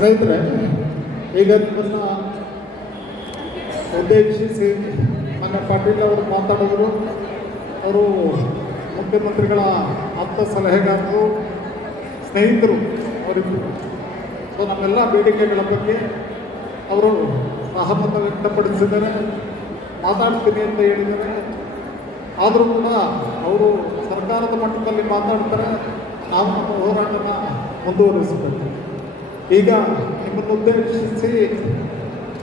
ಸ್ನೇಹಿತರೆ, ಈಗ ನಿಮ್ಮನ್ನ ಉದ್ದೇಶಿಸಿ ನನ್ನ ಪಾಟೀಲ್ ಅವರು ಮಾತಾಡಿದ್ರು. ಅವರು ಮುಖ್ಯಮಂತ್ರಿಗಳ ಆಪ್ತ ಸಲಹೆಗಾರರು, ಸ್ನೇಹಿತರು ಅವರಿಬ್ಬರು ಸೊ ನಮ್ಮೆಲ್ಲ ಬೇಡಿಕೆಗಳ ಬಗ್ಗೆ ಅವರು ಸಹಮತ ವ್ಯಕ್ತಪಡಿಸಿದ್ದಾರೆ, ಮಾತಾಡ್ತೀನಿ ಅಂತ ಹೇಳಿದ್ದಾರೆ. ಆದರೂ ಕೂಡ ಅವರು ಸರ್ಕಾರದ ಮಟ್ಟದಲ್ಲಿ ಮಾತಾಡ್ತಾರೆ, ನಾವು ಹೋರಾಟನ ಮುಂದುವರಿಸಬೇಕು. ಈಗ ನಿಮ್ಮನ್ನು ಉದ್ದೇಶಿಸಿ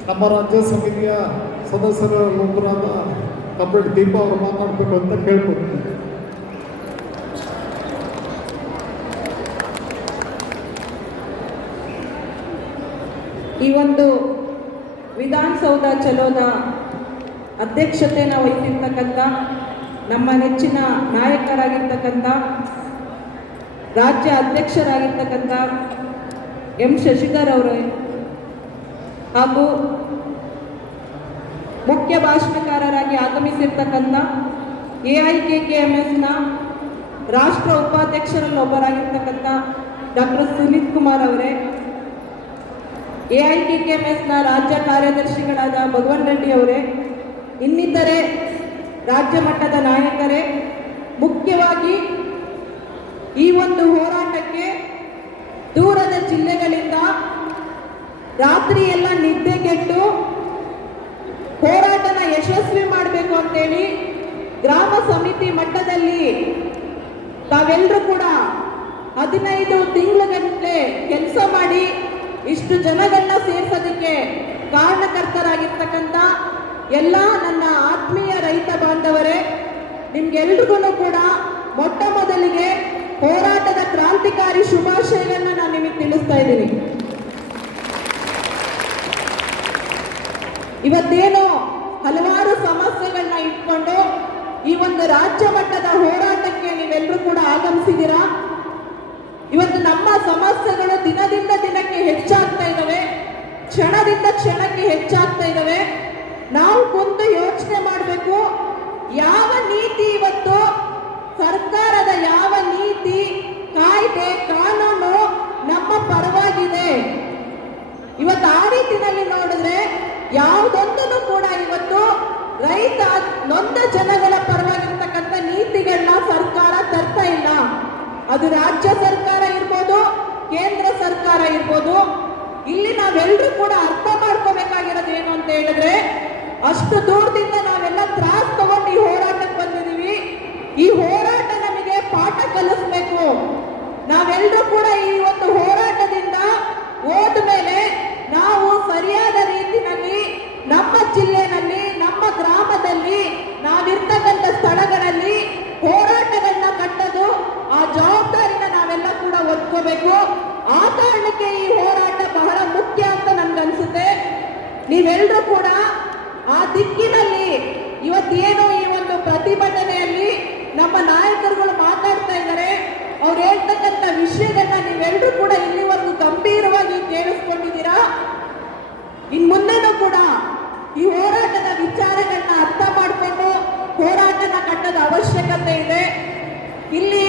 ನಮ್ಮ ರಾಜ್ಯ ಸಮಿತಿಯ ಸದಸ್ಯರಲ್ಲೊಬ್ಬರಾದ ಕಂಪ್ಲೇಂಟ್ ದೀಪ ಅವರು ಮಾತಾಡಬೇಕು ಅಂತ ಕೇಳ್ಕೊಡ್ತೀನಿ ಈ ಒಂದು ವಿಧಾನಸೌಧ ಚಲೋದ ಅಧ್ಯಕ್ಷತೆನ ವಹಿಸಿರ್ತಕ್ಕಂಥ, ನಮ್ಮ ನೆಚ್ಚಿನ ನಾಯಕರಾಗಿರ್ತಕ್ಕಂಥ, ರಾಜ್ಯ ಅಧ್ಯಕ್ಷರಾಗಿರ್ತಕ್ಕಂಥ ಎಂ ಶಶಿಧರ್ ಅವರೇ. ಹಾಗೂ ಮುಖ್ಯ ಭಾಷಣಕಾರರಾಗಿ ಆಗಮಿಸಿರ್ತಕ್ಕಂಥ A I K K M ಎಸ್ನ ರಾಷ್ಟ್ರ ಉಪಾಧ್ಯಕ್ಷರಲ್ಲಿ ಒಬ್ಬರಾಗಿರ್ತಕ್ಕಂಥ ಡಾಕ್ಟರ್ ಸುನೀತ್ ಕುಮಾರ್ ಅವರೇ. A I K K M ಎಸ್ನ ರಾಜ್ಯ ಕಾರ್ಯದರ್ಶಿಗಳಾದ ಭಗವನ್ ರೆಡ್ಡಿ ಅವರೇ. ಇನ್ನಿತರೆ ರಾಜ್ಯ ಮಟ್ಟದ ನಾಯಕರೇ. ಮುಖ್ಯವಾಗಿ ಈ ಒಂದು ಹೋರಾಟಕ್ಕೆ ಜಿಲ್ಲೆಗಳಿಂದ ರಾತ್ರಿ ಎಲ್ಲ ನಿದ್ದೆಗೆಟ್ಟು ಹೋರಾಟನ ಯಶಸ್ವಿ ಮಾಡಬೇಕು ಅಂತೇಳಿ ಗ್ರಾಮ ಸಮಿತಿ ಮಟ್ಟದಲ್ಲಿ ತಾವೆಲ್ಲರೂ ಕೂಡ ಹದಿನೈದು ತಿಂಗಳುಗಟ್ಟಲೆ ಕೆಲಸ ಮಾಡಿ ಇಷ್ಟು ಜನಗಳನ್ನ ಸೇರ್ಸೋದಕ್ಕೆ ಕಾರಣಕರ್ತರಾಗಿರ್ತಕ್ಕಂಥ ಎಲ್ಲ ನನ್ನ ಆತ್ಮೀಯ ರೈತ ಬಾಂಧವರೇ, ನಿಮ್ಗೆಲ್ರಿಗೂ ಕೂಡ ಮೊಟ್ಟ ಮೊದಲಿಗೆ ಹೋರಾಟದ ಕ್ರಾಂತಿಕಾರಿ ಶುಭಾಶಯಗಳನ್ನ ನಾನು ನಿಮಗೆ ತಿಳಿಸ್ತಾ ಇದ್ದೀನಿ. ಇವತ್ತೇನು ಹಲವಾರು ಸಮಸ್ಯೆಗಳನ್ನ ಇಟ್ಕೊಂಡು ಈ ಒಂದು ರಾಜ್ಯ ಮಟ್ಟದ ಹೋರಾಟಕ್ಕೆ ನೀವೆಲ್ಲರೂ ಕೂಡ ಆಗಮಿಸಿದ್ದೀರಾ? ಇವತ್ತು ನಮ್ಮ ಸಮಸ್ಯೆಗಳು ದಿನದಿಂದ ದಿನಕ್ಕೆ ಹೆಚ್ಚಾಗ್ತಾ ಇದ್ದಾವೆ. ಕ್ಷಣದಿಂದ ಕ್ಷಣಕ್ಕೆ ಹೆಚ್ಚಾಗ್ತಾ ಇದ್ದಾವೆ. ನಾವು ಕುಂತು ಯೋಚನೆ ಮಾಡಬೇಕು, ಯಾವ ನೀತಿ ಇವತ್ತು ಸರ್ಕಾರದ ಯಾವ ನೀತಿ ಕಾಯ್ದೆ ಕಾನೂನು ನಮ್ಮ ಪರವಾಗಿದೆ ಇವತ್ತು ಆ ರೀತಿನಲ್ಲಿ ನೋಡಿದ್ರೆ ಯಾವುದೊಂದನ್ನು ಕೂಡ ಇವತ್ತು ರೈತ, ನೊಂದ ಜನಗಳ ಪರವಾಗಿರ್ತಕ್ಕಂಥ ನೀತಿಗಳನ್ನ ಸರ್ಕಾರ ತರ್ತಾ ಇಲ್ಲ. ಅದು ರಾಜ್ಯ ಸರ್ಕಾರ ಇರ್ಬೋದು, ಕೇಂದ್ರ ಸರ್ಕಾರ ಇರ್ಬೋದು. ಇಲ್ಲಿ ನಾವೆಲ್ಲರೂ ಕೂಡ ಅರ್ಥ ಮಾಡ್ಕೋಬೇಕಾಗಿರೋದು ಏನು ಅಂತ ಹೇಳಿದ್ರೆ, ಅಷ್ಟು ದೂರದಿಂದ ನಾವೆಲ್ಲ ತ್ರಾಸ್ ತಗೊಂಡು ಈ ಹೋರಾಟಕ್ಕೆ ಬಂದಿದೀವಿ ಈ ಹೋರಾಟ ನಮಗೆ ಪಾಠ ಕಲಿಸ್ಬೇಕು. ನಾವೆಲ್ಲರೂ ಕೂಡ ಈ ಹೋರಾಟದಿಂದ ಹೋದ ಮೇಲೆ ನಾವು ಸರಿಯಾದ ರೀತಿನಲ್ಲಿ ನಮ್ಮ ಜಿಲ್ಲೆನಲ್ಲಿ ನಮ್ಮ ಗ್ರಾಮದಲ್ಲಿ ನಾವಿರ್ತಕ್ಕಂಥ ಸ್ಥಳಗಳಲ್ಲಿ ಹೋರಾಟಗಳನ್ನ ಕಟ್ಟೋದು ಆ ಜವಾಬ್ದಾರಿನ ನಾವೆಲ್ಲ ಕೂಡ ಒತ್ಕೋಬೇಕು ಆ ಕಾರಣಕ್ಕೆ ಈ ಹೋರಾಟ ಬಹಳ ಮುಖ್ಯ ಅಂತ ನನ್ಗನ್ಸುತ್ತೆ ನೀವೆಲ್ಲರೂ ಕೂಡ ಆ ದಿಕ್ಕಿನಲ್ಲಿ ಇವತ್ತೇನು ಈ ಒಂದು ಪ್ರತಿಭಟನೆಯಲ್ಲಿ ನಮ್ಮ ನಾಯಕರುಗಳು ಮಾತಾಡ್ತಾ ಇದ್ದಾರೆ ಅವ್ರು ಹೇಳ್ತಕ್ಕಂಥ ವಿಷಯಗಳನ್ನ ನೀವೆಲ್ಲರೂ ಕೂಡ ಇಲ್ಲಿವರೆಗೂ ಗಂಭೀರವಾಗಿ ಕೇಳಿಸ್ಕೊಂಡಿದ್ದೀರಾ ಇನ್ ಮುಂದೆನೂ ಕೂಡ ಈ ಹೋರಾಟದ ವಿಚಾರಗಳನ್ನ ಅರ್ಥ ಮಾಡಿಕೊಂಡು ಹೋರಾಟನ ಕಟ್ಟದ ಅವಶ್ಯಕತೆ ಇದೆ ಇಲ್ಲಿ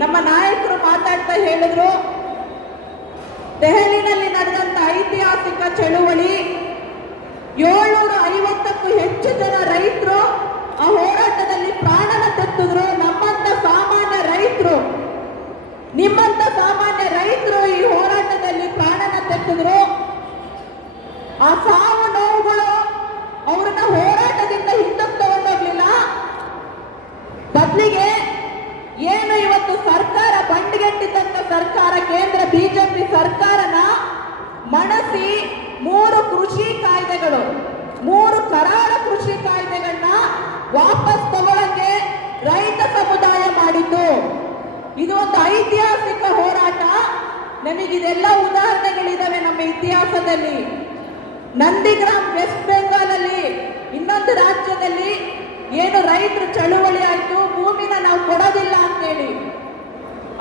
ನಮ್ಮ ನಾಯಕರು ಮಾತಾಡ್ತಾ ಹೇಳಿದ್ರು. ದೆಹಲಿನಲ್ಲಿ ನಡೆದಂತ ಐತಿಹಾಸಿಕ ಚಳುವಳಿ, ಏಳ್ನೂರ ಐವತ್ತಕ್ಕೂ ಹೆಚ್ಚು ಜನ ರೈತರು ಆ ಹೋರಾಟದಲ್ಲಿ ಪ್ರಾಣನ ತೆತ್ತಿದ್ರು ನಮ್ಮಂತ ಸಾಮಾನ್ಯ ರೈತರು, ನಿಮ್ಮಂತ ಸಾಮಾನ್ಯ ರೈತರು ಈ ಹೋರಾಟದಲ್ಲಿ ಪ್ರಾಣನ ತೆತ್ತಿದ್ರು ಆ ಸಾವು ನೋವುಗಳು ಅವ್ರನ್ನ ಹೋರಾಟದಿಂದ ಹಿಂದಕ್ಕೆ ತಗೊಂಡೋಗ್ಲಿಲ್ಲ ಬದಲಿಗೆ ಏನು ಇವತ್ತು ಸರ್ಕಾರ ಬಂಡಿಗೆಟ್ಟಿದ್ದಂತ ಸರ್ಕಾರ ಕೇಂದ್ರ ಬಿಜೆಪಿ ಸರ್ಕಾರನ ಮಣಸಿ ಮೂರು ಕೃಷಿ ಕಾಯ್ದೆಗಳು ಮೂರು ಕರಾಳ ಕೃಷಿ ಕಾಯ್ದೆಗಳನ್ನ ವಾಪಸ್ ತಗೊಳಕ್ಕೆ ರೈತ ಸಮುದಾಯ ಮಾಡಿದ್ದು ಇದು ಒಂದು ಐತಿಹಾಸಿಕ ಹೋರಾಟ. ನಮಗಿದೆಲ್ಲ ಉದಾಹರಣೆಗಳಿದ್ದಾವೆ ನಮ್ಮ ಇತಿಹಾಸದಲ್ಲಿ. ನಂದಿಗ್ರಾಮ್, ವೆಸ್ಟ್ ಬೆಂಗಾಲ್ ಅಲ್ಲಿ ಇನ್ನೊಂದು ರಾಜ್ಯದಲ್ಲಿ ಏನು ರೈತರು ಚಳುವಳಿ ಆಯ್ತು, ಭೂಮಿನ ನಾವು ಕೊಡೋದಿಲ್ಲ ಅಂತೇಳಿ.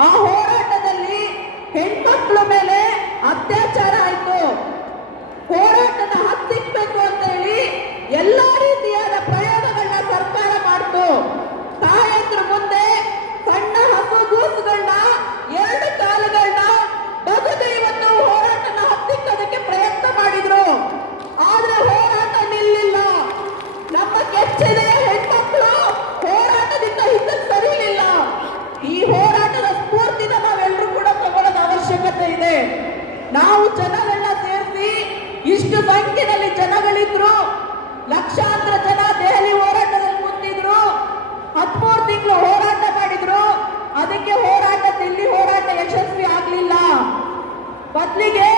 ಆ ಹೋರಾಟದಲ್ಲಿ ಹೆಣ್ಮಕ್ಳ ಮೇಲೆ ಅತ್ಯಾಚಾರ ತಿಂಗಳು ಹೋರಾಟ ಮಾಡಿದ್ರು. ಅದಕ್ಕೆ ಹೋರಾಟ, ದಿಲ್ಲಿ ಹೋರಾಟ ಯಶಸ್ವಿ ಆಗ್ಲಿಲ್ಲ. ಬದಲಿಗೆ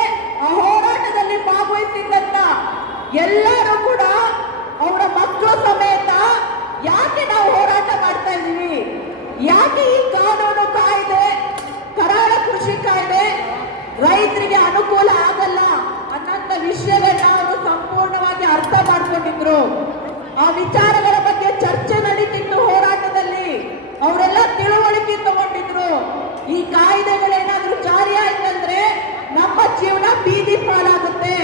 ಆ ಹೋರಾಟದಲ್ಲಿ ಭಾಗವಹಿಸಿದ್ದಂತ ಎಲ್ಲರೂ ಕೂಡ ಅವರ ಮಕ್ಕಳು ಸಮೇತ ಯಾಕೆ ನಾವು ಹೋರಾಟ ಮಾಡ್ತಾ ಇದ್ದೀವಿ? ಯಾಕೆ ಈ ಕಾನೂನು ಕಾಯ್ದೆ, ಕರಾಳ ಕೃಷಿ ಕಾಯ್ದೆ ರೈತರಿಗೆ ಅನುಕೂಲ ಆಗಲ್ಲ ಅನ್ನಂತ ವಿಷಯವೆಲ್ಲ ಅವರು ಸಂಪೂರ್ಣವಾಗಿ ಅರ್ಥ ಮಾಡ್ಕೊಂಡಿದ್ರು. ಆ ವಿಚಾರಗಳ ಜೀವನ ಬೀದಿ ಪಾಲಾಗುತ್ತೆ.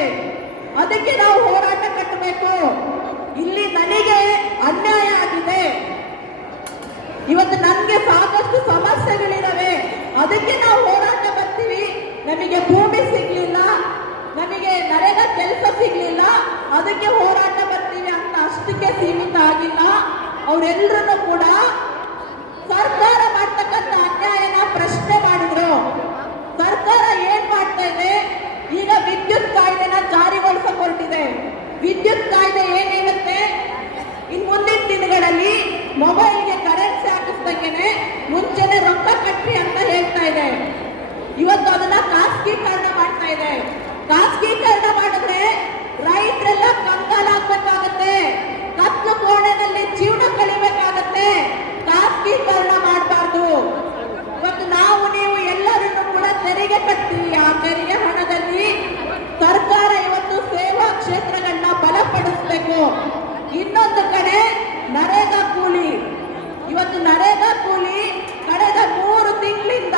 ಅದಕ್ಕೆ ನಾವು ಹೋರಾಟ ಕಟ್ಟಬೇಕು. ಇಲ್ಲಿ ನನಗೆ ಅನ್ಯಾಯ ಆಗಿದೆ. ಇವತ್ತು ನನಗೆ ಸಾಕಷ್ಟು ಸಮಸ್ಯೆಗಳಿದಾವೆ. ಅದಕ್ಕೆ ನಾವು ಹೋರಾಟ ಬರ್ತೀವಿ ನಮಗೆ ಭೂಮಿ ಸಿಗ್ಲಿಲ್ಲ. ನಮಗೆ ನರೇಗಾ ಕೆಲಸ ಸಿಗ್ಲಿಲ್ಲ. ಅದಕ್ಕೆ ಹೋರಾಟ ಬರ್ತೀವಿ ಅಂತ ಅಷ್ಟಕ್ಕೆ ಸೀಮಿತ ಆಗಿಲ್ಲ. ಅವರೆಲ್ಲರನ್ನು ಕೂಡ ಸರ್ಕಾರ ಮಾಡ್ತಕ್ಕಂಥ ಅನ್ಯಾಯನ ಪ್ರಶ್ನೆ ಮಾಡಿದ್ರು ಸರ್ಕಾರ ಏನ್ ಮಾಡ್ತಾ ಇದೆ ಈಗ ವಿದ್ಯುತ್ ಕಾಯ್ದೆನ ಜಾರಿಗೊಳಿಸಕ್ ಹೊರಟಿದೆ ವಿದ್ಯುತ್ ಕಾಯ್ದೆ ಏನಿರುತ್ತೆ ಇನ್ ಮುಂದಿನ ದಿನಗಳಲ್ಲಿ ಮೊಬೈಲ್ಗೆ ಕರೆನ್ಸಿ ಹಾಕಿಸ್ದಂಗೆನೆ ಮುಂಚೆನೆ ರೊಕ್ಕ ಕಟ್ಟಿ ಅಂತ ಹೇಳ್ತಾ ಇದೆ ಇವತ್ತು ಅದನ್ನ ಖಾಸಗೀಕರಣ ಮಾಡ್ತಾ ಇದೆ ಖಾಸಗೀಕರಣ ಮಾಡಿದ್ರೆ ರೈತರೆಲ್ಲ ಕಂಗಾಲಾಗ್ಬೇಕಾಗತ್ತೆ ಕತ್ಲು ಕೋಣೆನಲ್ಲಿ ಜೀವನ ಕಳಿಬೇಕಾಗತ್ತೆ ಖಾಸಗೀಕರಣ ಮಾಡಬಾರ್ದು ಇವತ್ತು ನಾವು ನೀವು ಎಲ್ಲರನ್ನು ಕೂಡ ತೆರಿಗೆ ಕಟ್ತೀವಿ ಆ ತೆರಿಗೆ ಹಣದಲ್ಲಿ ಸರ್ಕಾರ ಇವತ್ತು ಸೇವಾ ಕ್ಷೇತ್ರಗಳನ್ನ ಬಲಪಡಿಸಬೇಕು ಇನ್ನೊಂದು ಕಡೆ ನರೇಗಾ ಕೂಲಿ ಇವತ್ತು ನರೇಗಾ ಕೂಲಿ ಕಳೆದ ಮೂರು ತಿಂಗಳಿಂದ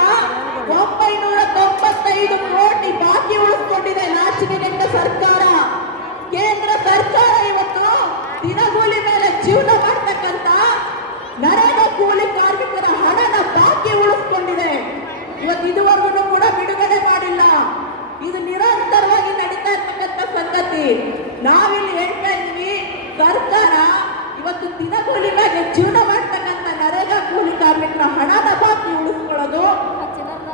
ಒಂಬೈನೂರ ತೊಂಬತ್ತೈದು ಕೋಟಿ ಬಾಕಿ ಉಳಿಸ್ಕೊಂಡಿದೆ ನಾಚಿಕೆಗೆಟ್ಟ ಸರ್ಕಾರ ಕೇಂದ್ರ ಸರ್ಕಾರ ಇವತ್ತು ದಿನಗೂಲಿ ಮೇಲೆ ಜೀವನ ಮಾಡ್ತಕ್ಕಂತ ನರೇಗಾ ಕೂಲಿ ಕಾರ್ಮಿಕರ ಹಣನ ಬಾಕಿ ಉಳಿಸ್ಕೊಂಡಿದೆ ಇವತ್ತು ಇದುವರೆಗೂ ಕೂಡ ಬಿಡುಗಡೆ ಮಾಡಿಲ್ಲ ಇದು ನಿರಂತರವಾಗಿ ನಡೀತಾ ಇರ್ತಕ್ಕಂಥ ಸಂಗತಿ ನಾವಿಲ್ಲಿ ಹೇಳ್ತಾ ಇದ್ವಿ ಸರ್ಕಾರ ಇವತ್ತು ದಿನ ಮೇಲೆ ಜೀವನ ಮಾಡ್ತಕ್ಕಂಥ ನರೇಗಾ ಕೂಲಿ ಕಾರ್ಮಿಕರ ಹಣದ ಬಾಕಿ ಉಳಿಸ್ಕೊಳ್ಳೋದು,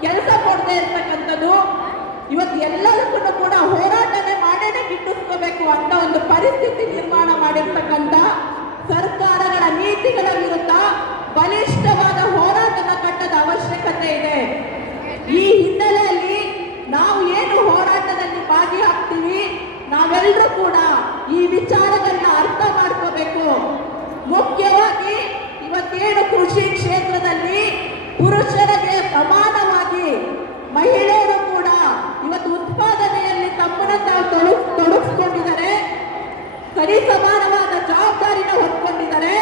ಕೆಲಸ ಕೊಡದೆ ಇರ್ತಕ್ಕಂಥದ್ದು. ಇವತ್ತು ಎಲ್ಲದಕ್ಕೂ ಕೂಡ ಹೋರಾಟನೇ ಮಾಡೇನೆ ಗಿಟ್ಟಿಸ್ಕೋಬೇಕು ಅಂತ ಒಂದು ಪರಿಸ್ಥಿತಿ ನಿರ್ಮಾಣ ಮಾಡಿರ್ತಕ್ಕಂಥ ಸರ್ಕಾರಗಳ ನೀತಿಗಳ ವಿರುದ್ಧ ಬಲಿಷ್ಠವಾದ ಹೋರಾಟದ ಕಟ್ಟದ ಅವಶ್ಯಕತೆ ಇದೆ ಈ ಹಿನ್ನೆಲೆಯಲ್ಲಿ ನಾವು ಏನು ಹೋರಾಟದಲ್ಲಿ ಭಾಗಿಯಾಗ್ತೀವಿ ನಾವೆಲ್ಲರೂ ಕೂಡ ಈ ವಿಚಾರಗಳನ್ನ ಅರ್ಥ ಮಾಡ್ಕೋಬೇಕು ಮುಖ್ಯವಾಗಿ ಇವತ್ತೇನು ಕೃಷಿ ಕ್ಷೇತ್ರದಲ್ಲಿ ಪುರುಷರಿಗೆ ಸಮಾನವಾಗಿ ಮಹಿಳೆಯರು ಕೂಡ ಇವತ್ತು ಉತ್ಪಾದನೆಯಲ್ಲಿ ತಮ್ಮನ್ನ ತಾವು ಸರಿ ಸಮಾನವಾದ ಜವಾಬ್ದಾರಿನ ಹೊತ್ಕೊಂಡಿದ್ದಾರೆ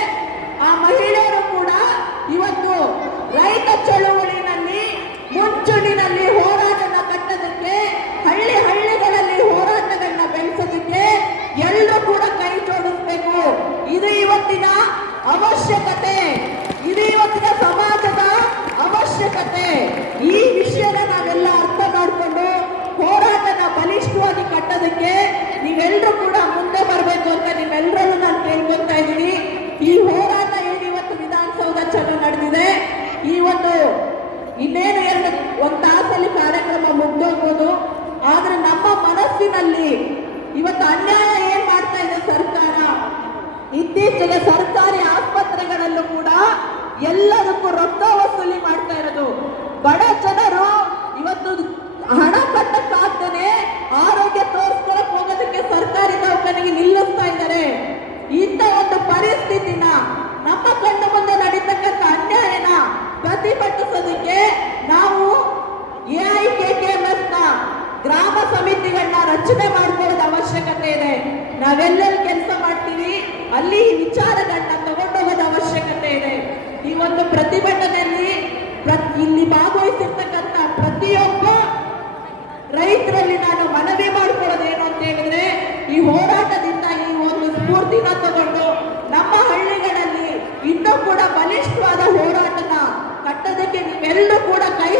ಆ ಮಹಿಳೆಯರು ಕೂಡ ಇವತ್ತು ರೈತ ಚಳುವಳಿನಲ್ಲಿ ಮುಂಚೂಣಿನಲ್ಲಿ ಹೋರಾಟನ ಕಟ್ಟೋದಕ್ಕೆ ಹಳ್ಳಿ ಹಳ್ಳಿಗಳಲ್ಲಿ ಹೋರಾಟಗಳನ್ನ ಬೆಳೆಸೋದಕ್ಕೆ ಎಲ್ಲರೂ ಕೂಡ ಕೈ ಜೋಡಿಸ್ಬೇಕು ಇದು ಇವತ್ತಿನ ಅವಶ್ಯಕತೆ. ಇದು ಇವತ್ತಿನ ಸಮಾಜದ ಅವಶ್ಯಕತೆ. ಈ ವಿಷಯನ ನಾವೆಲ್ಲ ಅರ್ಥ ಮಾಡಿಕೊಂಡು ಹೋರಾಟನ ಬಲಿಷ್ಠವಾಗಿ ಕಟ್ಟೋದಕ್ಕೆ ನೀವೆಲ್ಲರೂ ಕೂಡ ಮುಂದೆ ಬರಬೇಕು ಅಂತ ನಿಮ್ಮೆಲ್ಲರಲ್ಲೂ ನಾನು ಕೇಳ್ಕೊತಾ ಇದ್ದೀನಿ. ಈ ಹೋರಾಟ ಏನು ಇವತ್ತು ವಿಧಾನಸೌಧ ಚಲೋ ನಡೆದಿದೆ? ಈ ಒಂದು ಇನ್ನೇನು ಎರಡು, ಒಂದು ತಾಸಲ್ಲಿ ಕಾರ್ಯಕ್ರಮ ಮುಗ್ದೋಗ್ಬೋದು. ಆದ್ರೆ ನಮ್ಮ ಮನಸ್ಸಿನಲ್ಲಿ ಇವತ್ತು ಅನ್ಯಾಯ ಏನ್ ಮಾಡ್ತಾ ಇದೆ ಸರ್ಕಾರ? ಇತ್ತೀಚೆಗೆ ಸರ್ಕಾರಿ ಆಸ್ಪತ್ರೆಗಳಲ್ಲೂ ಕೂಡ ಎಲ್ಲದಕ್ಕೂ ರೊಕ್ಕ ವಸೂಲಿ ಮಾಡ್ತಾ ಇರೋದು. ಬಡ ಜನರು ಇವತ್ತು ಹಣ ಕಟ್ಟಕ್ಕಾಗ್ದೇನೆ ಆರೋಗ್ಯ ತೋರಿಸ್ಕೊಳಕ್ ಹೋಗೋದಕ್ಕೆ ಸರ್ಕಾರಿ ದವಾಖಾನೆಗೆ ನಿಲ್ಲಿಸ್ತಾ ಇದ್ದಾರೆ ಇಂಥ ಒಂದು ಪರಿಸ್ಥಿತಿನ ನಮ್ಮ ಕಣ್ಣು ಮುಂದೆ ನಡೀತಕ್ಕಂಥ ಅನ್ಯಾಯನ ಪ್ರತಿಭಟಿಸೋದಕ್ಕೆ ನಾವು A I K K M ಎಸ್ನ ಗ್ರಾಮ ಸಮಿತಿಗಳನ್ನ ರಚನೆ ಮಾಡ್ಕೊಳ್ಳೋದು ಅವಶ್ಯಕತೆ ಇದೆ ನಾವೆಲ್ಲೆಲ್ಲಿ ಕೆಲಸ ಮಾಡ್ತೀವಿ ಅಲ್ಲಿ ಈ ವಿಚಾರಗಳನ್ನ ಹೋದ ಅವಶ್ಯಕತೆ ಇದೆ. ಈ ಒಂದು ಪ್ರತಿಭಟನೆಯಲ್ಲಿ ಪ್ರ- ಇಲ್ಲಿ ಭಾಗವಹಿಸಿರ್ತಕ್ಕಂಥ ಪ್ರತಿಯೊಬ್ಬ ರೈತರಲ್ಲಿ ನಾನು ಮನವಿ ಮಾಡ್ಕೊಳ್ಳೋದೇನು ಅಂತ ಹೇಳಿದ್ರೆ, ಈ ಹೋರಾಟದಿಂದ ಈ ಒಂದು ಸ್ಫೂರ್ತಿನ ತಗೊಂಡು ನಮ್ಮ ಹಳ್ಳಿಗಳಲ್ಲಿ ಇನ್ನೂ ಕೂಡ ಬಲಿಷ್ಠವಾದ ಹೋರಾಟನ ಕಟ್ಟೋದಕ್ಕೆ ನೀವೆಲ್ಲರೂ ಕೂಡ ಕೈ